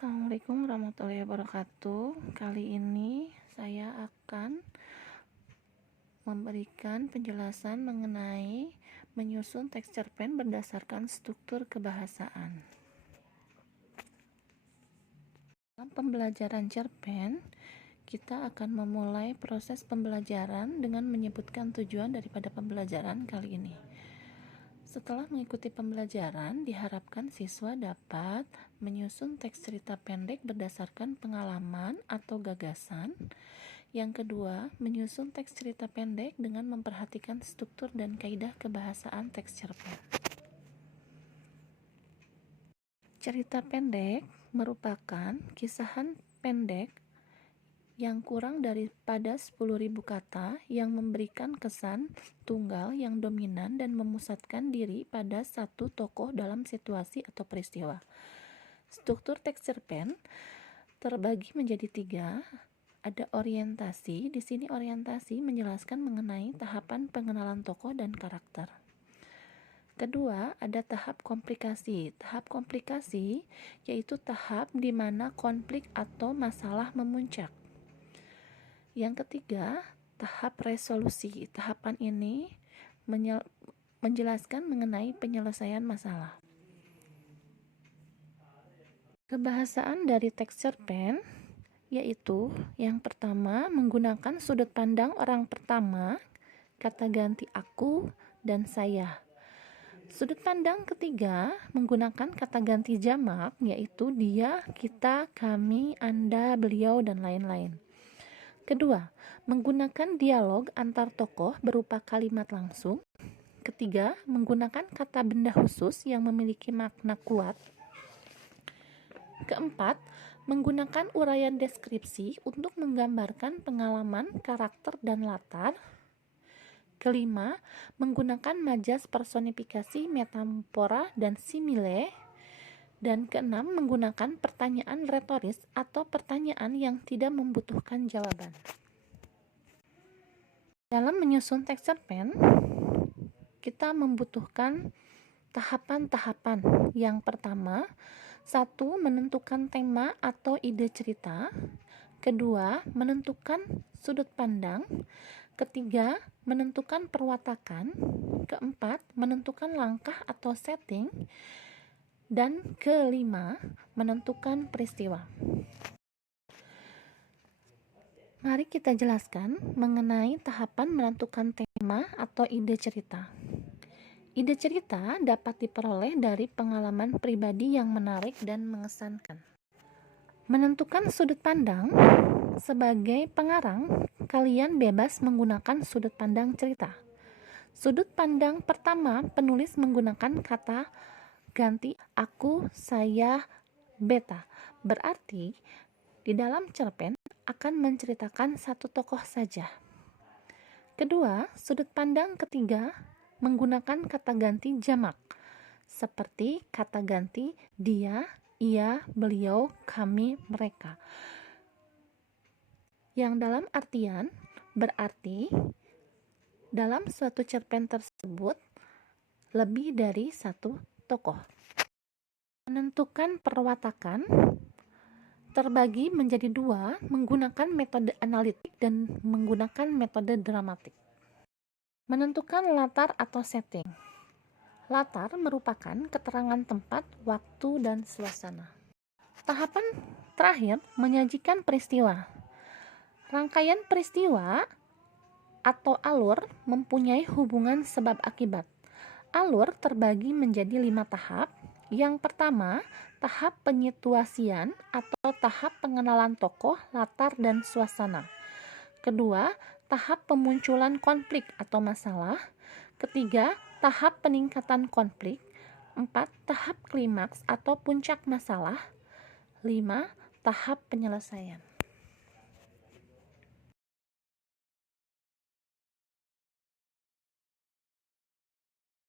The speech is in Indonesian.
Assalamualaikum warahmatullahi wabarakatuh. Kali ini saya akan memberikan penjelasan mengenai menyusun teks cerpen berdasarkan struktur kebahasaan. Dalam pembelajaran cerpen, kita akan memulai proses pembelajaran dengan menyebutkan tujuan daripada pembelajaran kali ini. Setelah mengikuti pembelajaran, diharapkan siswa dapat menyusun teks cerita pendek berdasarkan pengalaman atau gagasan. Yang kedua, menyusun teks cerita pendek dengan memperhatikan struktur dan kaidah kebahasaan teks cerpen. Cerita pendek merupakan kisahan pendek yang kurang daripada 10.000 kata yang memberikan kesan tunggal yang dominan dan memusatkan diri pada satu tokoh dalam situasi atau peristiwa. Struktur teks cerpen terbagi menjadi 3. Ada orientasi. Di sini orientasi menjelaskan mengenai tahapan pengenalan tokoh dan karakter. Kedua, ada tahap komplikasi. Tahap komplikasi yaitu tahap di mana konflik atau masalah memuncak. Yang ketiga, tahap resolusi. Tahapan ini menjelaskan mengenai penyelesaian masalah. Kebahasaan dari teks cerpen yaitu yang pertama, menggunakan sudut pandang orang pertama, kata ganti aku dan saya. Sudut pandang ketiga menggunakan kata ganti jamak, yaitu dia, kita, kami, Anda, beliau, dan lain-lain. Kedua, menggunakan dialog antar tokoh berupa kalimat langsung. Ketiga, menggunakan kata benda khusus yang memiliki makna kuat. Keempat, menggunakan uraian deskripsi untuk menggambarkan pengalaman, karakter, dan latar. Kelima, menggunakan majas personifikasi, metafora, dan simile. Dan keenam, menggunakan pertanyaan retoris atau pertanyaan yang tidak membutuhkan jawaban. Dalam menyusun teks cerpen, kita membutuhkan tahapan-tahapan. Yang pertama, 1. Menentukan tema atau ide cerita. Kedua, menentukan sudut pandang. Ketiga, menentukan perwatakan. Keempat, menentukan langkah atau setting. Dan kelima, menentukan peristiwa. Mari kita jelaskan mengenai tahapan menentukan tema atau ide cerita. Ide cerita dapat diperoleh dari pengalaman pribadi yang menarik dan mengesankan. Menentukan sudut pandang. Sebagai pengarang, kalian bebas menggunakan sudut pandang cerita. Sudut pandang pertama, penulis menggunakan kata ganti aku, saya, beta. Berarti di dalam cerpen akan menceritakan satu tokoh saja. Kedua, sudut pandang ketiga menggunakan kata ganti jamak, seperti kata ganti dia, ia, beliau, kami, mereka. Yang dalam artian berarti dalam suatu cerpen tersebut lebih dari satu tokoh. Menentukan perwatakan terbagi menjadi 2, menggunakan metode analitik dan menggunakan metode dramatik. Menentukan latar atau setting. Latar merupakan keterangan tempat, waktu, dan suasana. Tahapan terakhir, menyajikan peristiwa. Rangkaian peristiwa atau alur mempunyai hubungan sebab akibat. Alur terbagi menjadi 5 tahap. Yang pertama, tahap penyituasian atau tahap pengenalan tokoh, latar, dan suasana. Kedua, tahap pemunculan konflik atau masalah. Ketiga, tahap peningkatan konflik. 4. Tahap klimaks atau puncak masalah. 5. Tahap penyelesaian.